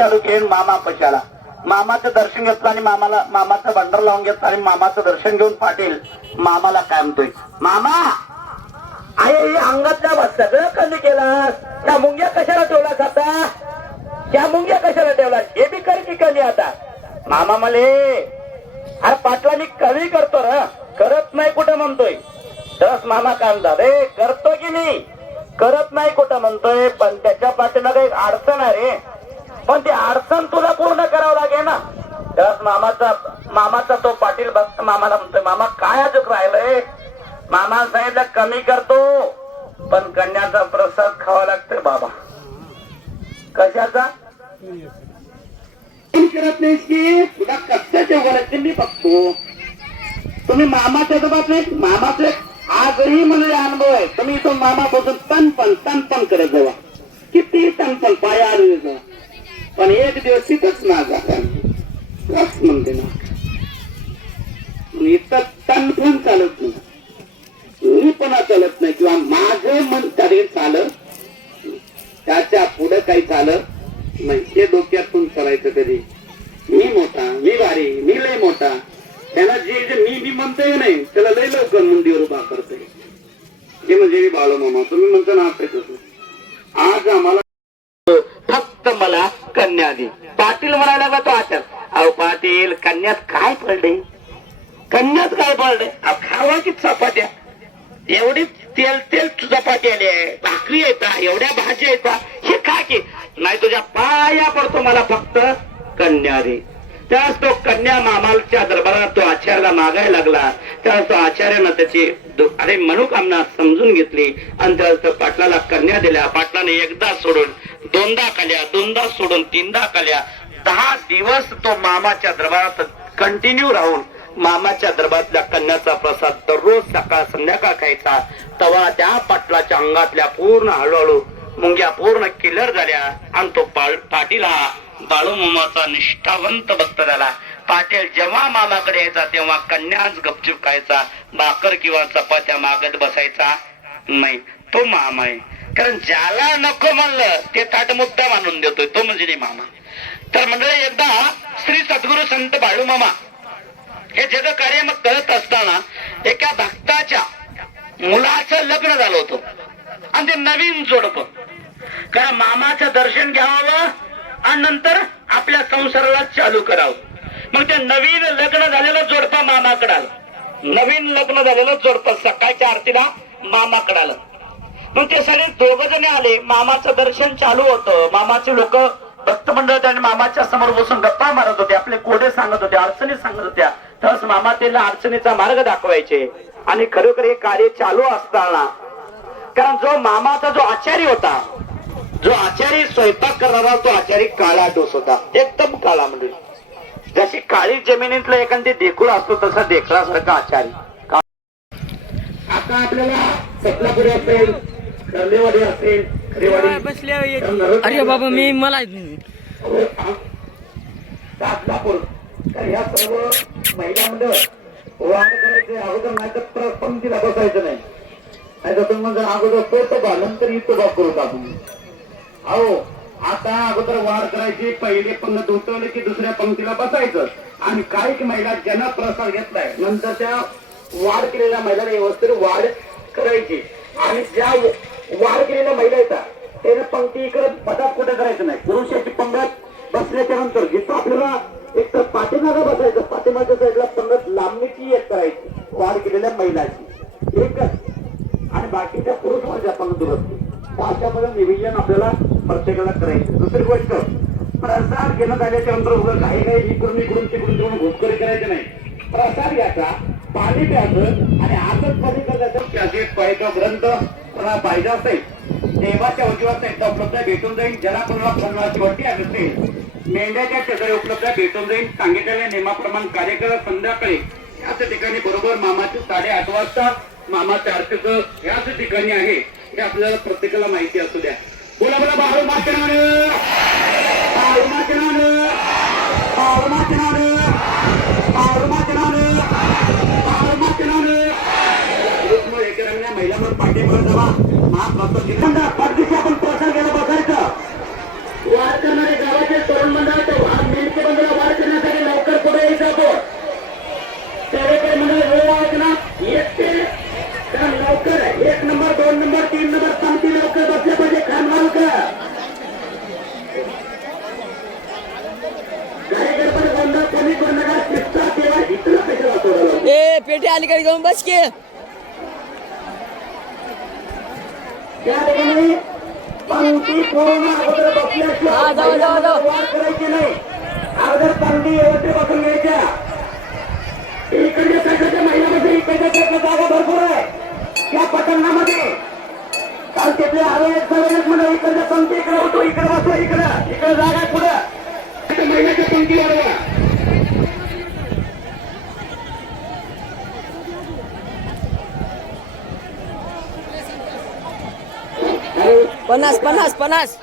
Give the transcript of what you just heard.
चालू केलं मामा पशाला. मामाचं दर्शन घेतलं आणि मामाला मामाचं भंडार लावून घेतलं आणि मामाचं दर्शन घेऊन पाटील मामाला काय म्हणतोय मामा आहे अंगातल्या बा- सगळं कमी केलास? त्या मुंग्या कशाला ठेवलास आता? त्या मुंग्या कशाला ठेवलास? हे बी कर की कमी आता. मामा मले अरे पाटला मी कमी करतो र. करत नाही कुठं म्हणतोय. दस मामा काय म्हणतात रे करतो की नाही? करत नाही कुठं म्हणतोय. पण त्याच्या पाठीमागे एक अडचण आहे रे. पण ती अडचण तुला पूर्ण करावं लागेल ना. त्यास मामाचा मामाचा तो पाटील भक्त मामाला म्हणतोय मामा काय अजून राहिलंय? मामा सांगितलं कमी करतो पण कन्याचा प्रसाद खावा लागतोय बाबा. कशाचा? करत नाही की तुला कशाचे मी बघतो. तुम्ही मामाच्या जबाब नाही मामाचे आजही मला अनुभव आहे. तुम्ही तो मामा बसून तनपण तनपण करत जावा. किती तनपण पाया आले जावा. पण एक दिवस तिथंच ना जाता म्हणते ना. इथं तनपण चालत नाही. मी चालत नाही. किंवा माझं मन कार्य चालत त्याच्या पुढे काही चालत नाही. हे डोक्यातून करायचं कधी. मी मोठा मी भारी मी लय मोठा. त्याला जे जे मी मी म्हणतोय नाही त्याला लय लवकर मुंडीवर उभा करतोय. हे म्हणजे मी बाळ मामा तुम्ही म्हणतो ना आज आम्हाला फक्त मला कन्या दे. पाटील म्हणायला का तो आचार? अहो पाटील कन्यात काय पडले? कन्यात काय पडले? खावा की चपात्या? एवढी तेल तेल चपाती आली आहे. भाकरी येता एवढ्या भाज्या येता हे काय की. नाही तुझ्या पाया पडतो मला फक्त कन्या दे. त्यास तो कन्या मामालच्या दरबारात तो आचार्याला मागायला लागला. त्यास तो आचार्यानं त्याची अरे मनोकामना समजून घेतली. आणि त्यास तो पाटलाला कन्या दिल्या. पाटलाने एकदा सोडून दोनदा काल्या दोनदा सोडून तीनदा काल्या. दहा दिवस तो मामाच्या दरबारात कंटिन्यू राहून मामाच्या दरबारातल्या कन्याचा प्रसाद दररोज सकाळ संध्याकाळ खायचा. तेव्हा त्या पाटलाच्या अंगातल्या पूर्ण हळूहळू मुंग्या पूर्ण किलर झाल्या. आणि तो पाटील हा बाळू मामाचा निष्ठावंत भक्त झाला. पाटील जेव्हा मामाकडे यायचा तेव्हा कन्याच गपचूप खायचा भाकर किंवा चपात्या मागत बसायचा. नाही तो मामा आहे. कारण ज्याला नको म्हणलं ते ताट मुद्दा मानून देतोय तो म्हणजे नाही मामा. तर मंडळी एकदा श्री सद्गुरू संत बाळू मामा हे जग कार्य मग करत असताना एका भक्ताच्या मुलाचं लग्न झालं होतं. आणि ते नवीन जोडप. कारण मामाचं दर्शन घ्यावं आणि नंतर आपल्या संसाराला चालू करावं. मग ते नवीन लग्न झालेलं जोडपं मामाकडे आलं. नवीन लग्न झालेलं जोडपं सकाळच्या आरतीला मामाकडे आलं. मग ते सगळे दोघ जण आले मामाचं दर्शन चालू होतं. मामाचे लोक भक्त मंडळ त्याने मामाच्या समोर बसून गप्पा मारत होते आपले कोडे सांगत होते अडचणी सांगत होत्या. तस मामा त्याला अडचणीचा मार्ग दाखवायचे. आणि खरोखर हे कार्य चालू असताना कारण जो मामाचा जो आचार्य होता जो आचार्य स्वयंपाक करणारा तो आचार्य काळा डोस होता. एकदम काळा म्हणजे जशी काळी जमिनीतलं एखादी देखूळ असतो तसा देखळासारखा आचार्य का- आता आपल्याला असेल कर्लेवाडी असेल खरेवाडी. बसल्या अरे बाबा मी मला तर ह्या सर्व महिला मंडळ वाढ करायचे अगोदर नाही तर पंक्तीला बसायचं नाही. नाही तर तुम्ही अगोदर तो तो बा नंतर इथं बा करू आपण अहो आता अगोदर वार करायची पहिले पंगत उठवले की दुसऱ्या पंक्तीला बसायचं. आणि काही महिला ज्यांना प्रसाद घेतलाय नंतर त्या वाढ केलेल्या महिलांना व्यवस्थित वाढ करायची. आणि ज्या वाढ केलेल्या महिला येतात त्याने पंक्ती इकडे पदात कुठे करायचं नाही. पुरुषाची पंगत बसल्याच्या नंतर जिथं आपल्याला एक तर पाठीमागं बसायचं पाठीमागच्या साईडला पंगत लांबणीची एक करायची वाढ केलेल्या महिलाची. एकच. आणि बाकीच्या पुरुष माझ्या पंगत बसते अशापर्यंत निवेदन आपल्याला प्रत्येकाला करायचं. दुसरी गोष्ट प्रसाद घेण्यात आल्याच्यानंतर उगाच काही काही इकडून इकडून तिकडून तिकडून घुसखोरी करायचं नाही. प्रसाद घ्यायचा पाणी प्यायचं आणि आजच पाणी करायचं त्याचे पाहिजे ग्रंथ कोणाला पाहिजे असेल. देवाच्या वतीवर एकदा उपलब्ध भेटून जाईल. ज्याला कोणाला फळाची वटी असेल मेंढ्याच्या शेजारी उपलब्ध भेटून जाईल. सांगितलेल्या नियमाप्रमाणे कार्यक्रम संध्याकाळी याच ठिकाणी बरोबर मामाची साडेआठ वाजता मामाच्या आरतीचं याच ठिकाणी आहे. हे आपल्याला प्रत्येकाला माहिती असू द्या. बोला बोला बाहेर मागणार बाहेर मागणार बाहेर मागणार बाहेर मागणार बाहेर मागणार लोकमत एकमेकांना महिलांवर पाठीवर जावा. महात्मा जिल्हा परदेशी आपण प्रसार केला बघायचा. वार करणारे गावाचे तरुण मंडळ वार नेमके लवकर पुढे जातो पेटी अलीकडे जाऊन बस की. हा, जाऊ, जाऊ, जाऊ. अगोदर व्यवस्थित बसून घ्यायच्या. इकडच्या साईडच्या महिन्यामध्ये इकडच्या साईडला जागा भरपूर आहे. त्या प्रकरणामध्ये काल तिथले हवे सर्वच म्हणा इकडच्या पंक्ती इकडे होतो इकडे बसतो इकडे. इकडे जागा पुढं. महिन्याच्या पंक्ती वाढवा. Panas, panas, panas!